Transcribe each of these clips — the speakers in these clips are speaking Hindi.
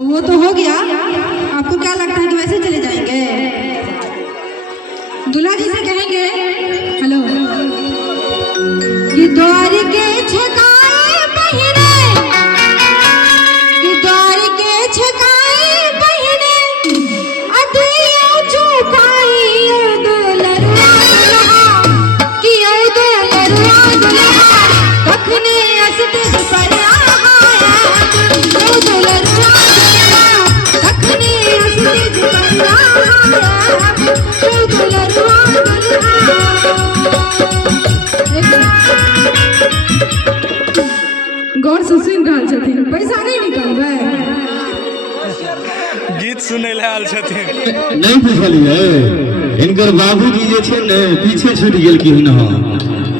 वो तो हो गया। आपको क्या लगता है कि वैसे चले जाएंगे? दूल्हा जी से कहेंगे हेलो ये द्वार के छकाए बहिने, ये द्वार के छकाए बहिने अदिया चुकाई दुलरुआ दुल्हा कि दुलरुआ दुल्हा कखने असते पर आया दुलरुआ कखने असते पर आया दुलरुआ गौर से सुन रहल छथिन, पैसा नहीं निकलबै। गीत सुनै ले आयल छथिन। नहीं बुझलिए इनकर बाबूजी जे छै ने पीछे छूट गेलखिन हँ।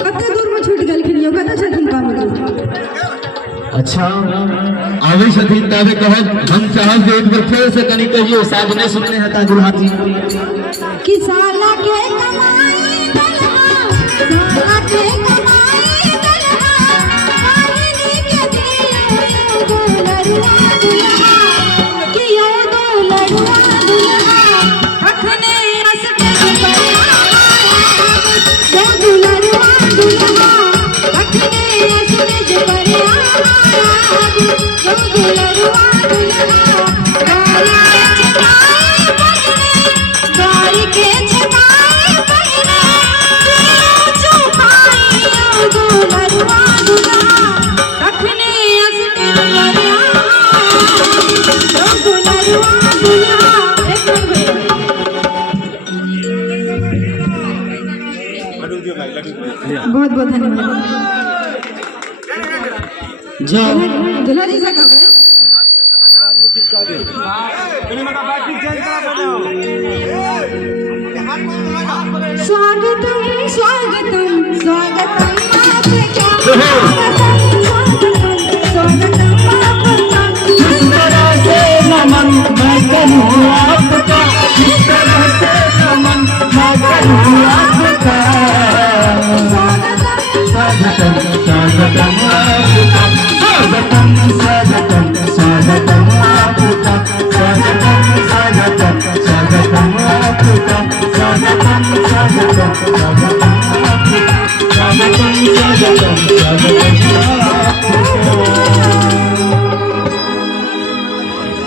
कते दूर में छूट गेलखिन यो? कतऽ छथिन बाबूजी? अच्छा आबै छथिन तबे कहब। हम चाहब जे एक बार फेर से कनी कहियो साज नहीं सुनने हता दुल्हा जी कि साला के कमाई दलहा, साला के कमाई दलहा काहिनी के दिए दुलरुआ दुल्हा कि दुलरुआ दुल्हा अखने असते पर आया दुलरुआ दुल्हा अखने असते पर आया दुलरुआ दुल्हा द्वार के छकाए बहिने चुकाई दुलरुआ दुल्हा कखने असते पर आया दुलरुआ दुल्हा। बहुत बहुत धन्यवाद। दूल्हा जी से कब स्वागतम स्वागतम स्वागतम आपका स्वागतम आपका किस तरह से नमन मैं करूं आपका, किस तरह से नमन मैं करूं आपका। स्वागतम स्वागतम आपका, स्वागतम स्वागतम स्वागतम आपका, स्वागतम स्वागतम स्वागतम आपका, स्वागतम स्वागतम।